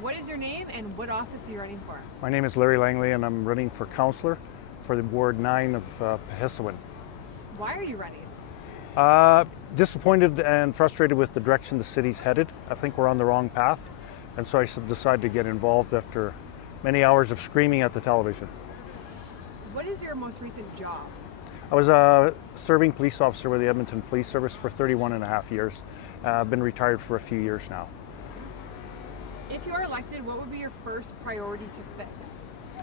What is your name and what office are you running for? My name is Larry Langley and I'm running for councillor for the Ward 9 of Pihêsiwin. Why are you running? Disappointed and frustrated with the direction the city's headed. I think we're on the wrong path, and so I decided to get involved after many hours of screaming at the television. What is your most recent job? I was a serving police officer with the Edmonton Police Service for 31 and a half years. I've been retired for a few years now. If you are elected, what would be your first priority to fix?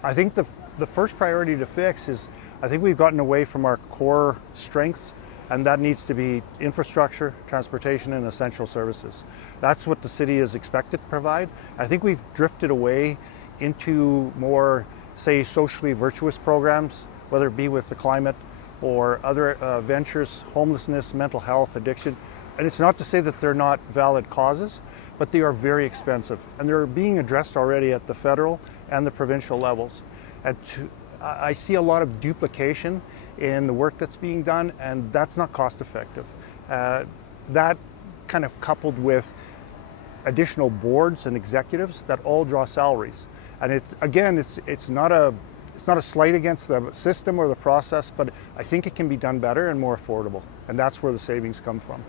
I think the first priority to fix is, I think we've gotten away from our core strengths, and that needs to be infrastructure, transportation, and essential services. That's what the city is expected to provide. I think we've drifted away into more, say, socially virtuous programs, whether it be with the climate or other ventures, homelessness, mental health, addiction. And it's not to say that they're not valid causes, but they are very expensive. And they're being addressed already at the federal and the provincial levels. And I see a lot of duplication in the work that's being done, and that's not cost effective. That kind of coupled with additional boards and executives that all draw salaries. And it's not a slight against the system or the process, but I think it can be done better and more affordable. And that's where the savings come from.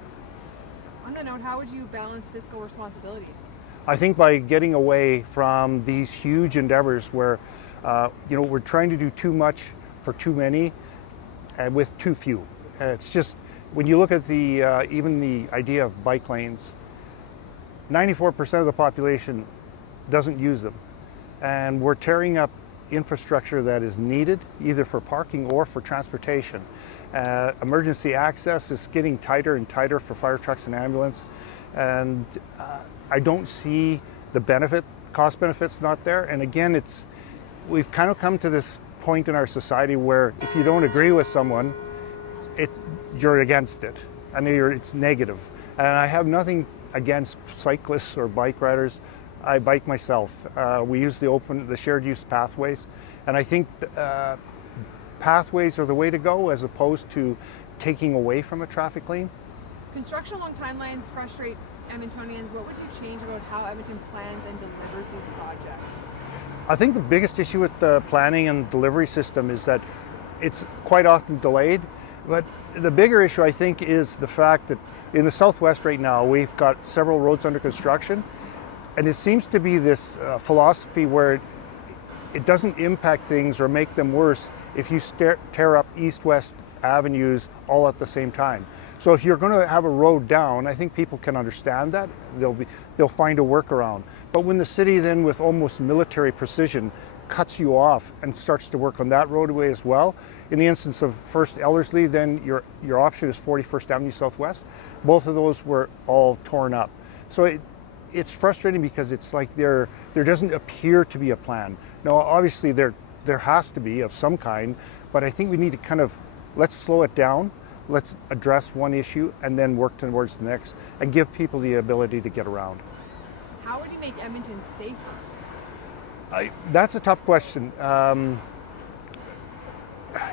On that note, how would you balance fiscal responsibility? I think by getting away from these huge endeavors where we're trying to do too much for too many and with too few. It's just, when you look at even the idea of bike lanes, 94% of the population doesn't use them. And we're tearing up infrastructure that is needed either for parking or for transportation. Emergency access is getting tighter and tighter for fire trucks and ambulance, and I don't see the cost benefits not there. And again, we've kind of come to this point in our society where if you don't agree with someone, you're against it, and it's negative. And I have nothing against cyclists or bike riders. I bike myself. We use the shared use pathways, and I think pathways are the way to go as opposed to taking away from a traffic lane. Construction along timelines frustrate Edmontonians. What would you change about how Edmonton plans and delivers these projects? I think the biggest issue with the planning and delivery system is that it's quite often delayed. But the bigger issue, I think, is the fact that in the Southwest right now, we've got several roads under construction. And it seems to be this philosophy where it doesn't impact things or make them worse if you tear up east-west avenues all at the same time. So if you're going to have a road down, I think people can understand that. They'll find a workaround. But when the city then, with almost military precision, cuts you off and starts to work on that roadway as well, in the instance of first Ellerslie, then your option is 41st Avenue Southwest. Both of those were all torn up. So it's frustrating because it's like there doesn't appear to be a plan. Now, obviously there has to be of some kind, but I think we need to let's slow it down, let's address one issue and then work towards the next and give people the ability to get around. How would you make Edmonton safer? That's a tough question.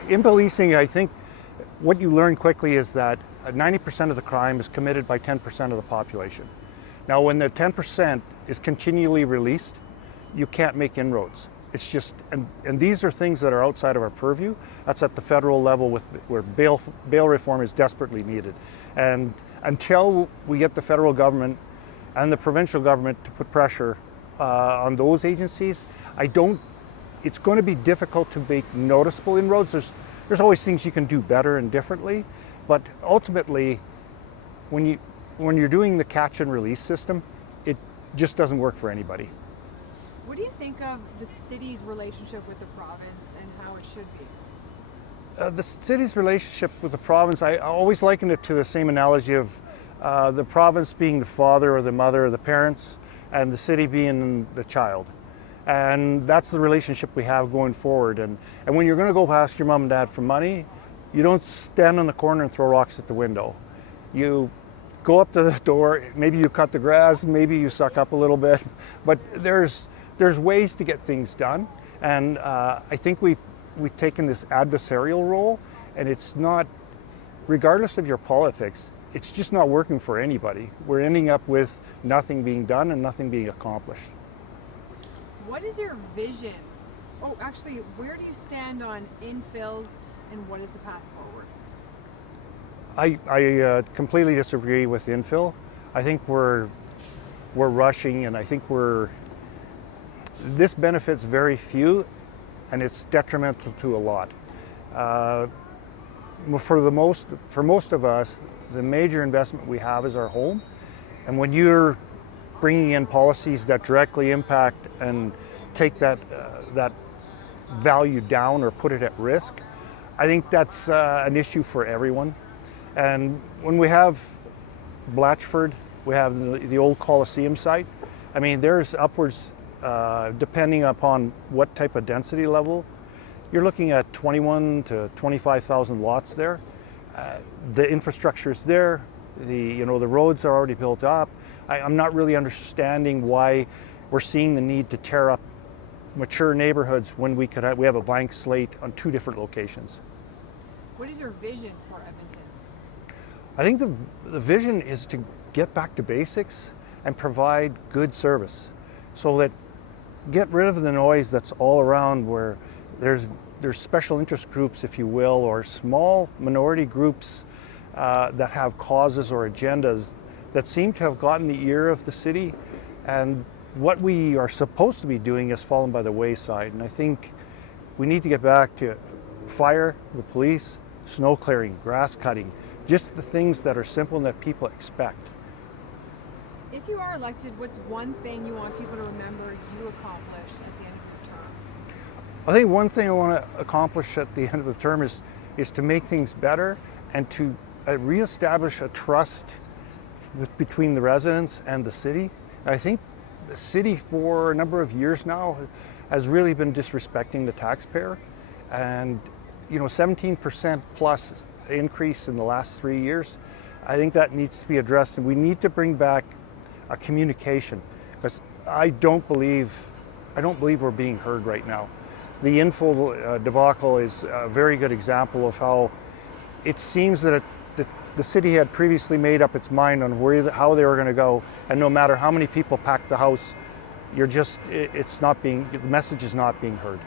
In policing, I think what you learn quickly is that 90% of the crime is committed by 10% of the population. Now, when the 10% is continually released, you can't make inroads. It's just, and these are things that are outside of our purview. That's at the federal level where bail reform is desperately needed. And until we get the federal government and the provincial government to put pressure on those agencies, it's going to be difficult to make noticeable inroads. There's always things you can do better and differently, but ultimately, when you're doing the catch and release system, it just doesn't work for anybody. What do you think of the city's relationship with the province and how it should be? The city's relationship with the province, I always liken it to the same analogy of the province being the father or the mother or the parents, and the city being the child. And that's the relationship we have going forward. And when you're going to go ask your mom and dad for money, you don't stand on the corner and throw rocks at the window. You go up to the door, maybe you cut the grass, maybe you suck up a little bit, but there's ways to get things done. And I think we've taken this adversarial role, and it's not, regardless of your politics, it's just not working for anybody. We're ending up with nothing being done and nothing being accomplished. What is your vision? Oh, actually, where do you stand on infills and what is the path forward? I completely disagree with infill. I think we're rushing, and I think this benefits very few, and it's detrimental to a lot. For most of us, the major investment we have is our home, and when you're bringing in policies that directly impact and take that value down or put it at risk, I think that's an issue for everyone. And when we have Blatchford, we have the old Coliseum site. I mean, there's upwards, depending upon what type of density level, you're looking at 21 to 25,000 lots there. The infrastructure is there. The roads are already built up. I'm not really understanding why we're seeing the need to tear up mature neighborhoods when we have a blank slate on 2 different locations. What is your vision for Edmonton? I think the vision is to get back to basics and provide good service, so that get rid of the noise that's all around, where there's special interest groups, if you will, or small minority groups that have causes or agendas that seem to have gotten the ear of the city, and what we are supposed to be doing has fallen by the wayside. And I think we need to get back to fire, the police, snow clearing, grass cutting, just the things that are simple and that people expect. If you are elected, what's one thing you want people to remember you accomplished at the end of your term? I think one thing I want to accomplish at the end of the term is to make things better and to reestablish a trust between the residents and the city. I think the city for a number of years now has really been disrespecting the taxpayer, and 17% plus increase in the last 3 years. I think that needs to be addressed, and we need to bring back a communication, because I don't believe we're being heard right now. The info debacle is a very good example of how it seems that the city had previously made up its mind on how they were going to go, and no matter how many people pack the house, the message is not being heard.